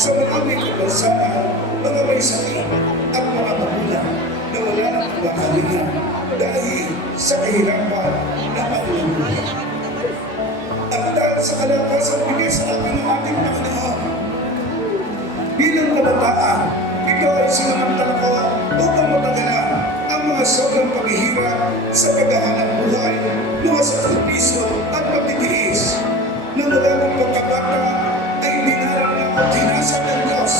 sa maraming kabansanan, mga may sakit at mga magulang na wala ng kumakalinga dahil sa kahirapan na maulungkulan. At dahil sa kalakasan bigay sa akin ng ating Panginoon, bilang kabataan, ito ay sinamantala ko upang matagalan ang mga sobrang paghihirap sa paghahanap buhay, mga sakripisyo at pagtitiis na mula ng pagkabata ay dinarang na at hinasad ng Diyos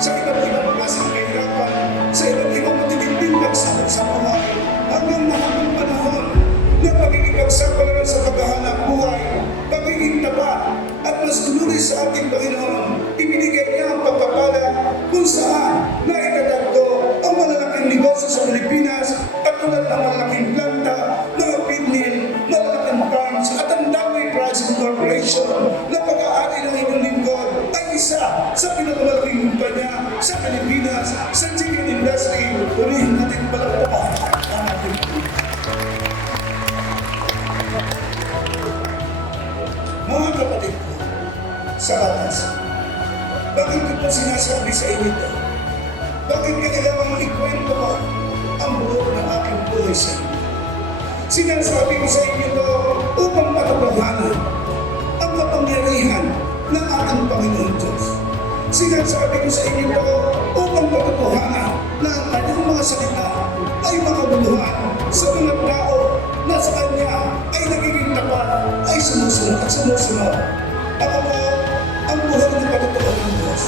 sa iba't ibang klaseng kahirapan, sa iba't ibang matitinding pagsabot sa buhay hanggang mahabang panahon na pagkikipagsapalaran sa paghahanap buhay, pagiging taba at mas tunuri sa ating Panginoon. Ibinigay niya ang pagpapala kung saan naitadagdo ang malalaking negosyo sa Pilipinas at tulad ng malalaking planta, mga pinlin, malalaking farms at ang dami private corporation na pag-aari ng inyong lingkod ay isa sa pinakamalaking kumpanya sa Pilipinas sa chicken industry. Ulihin natin palagpakan ang ating mga kapatid ko sa batas. Bakit ko po sinasabi sa inyo ito? Bakit kailangan ikwento ko ang buo ng aking buhay sa inyo? Sinasabi ko sa inyo ito upang matutuhanan ang kapangyarihan ng ating Panginoon Diyos. Sinasabi ko sa inyo ito upang matutuhanan na ang kanyang mga salita ay makabuluhan sa mga tao na sa kanya ay nagiging tapat, ay sumusunod at sumusunod. Ako po ang buhay ng patutuhan ng Diyos.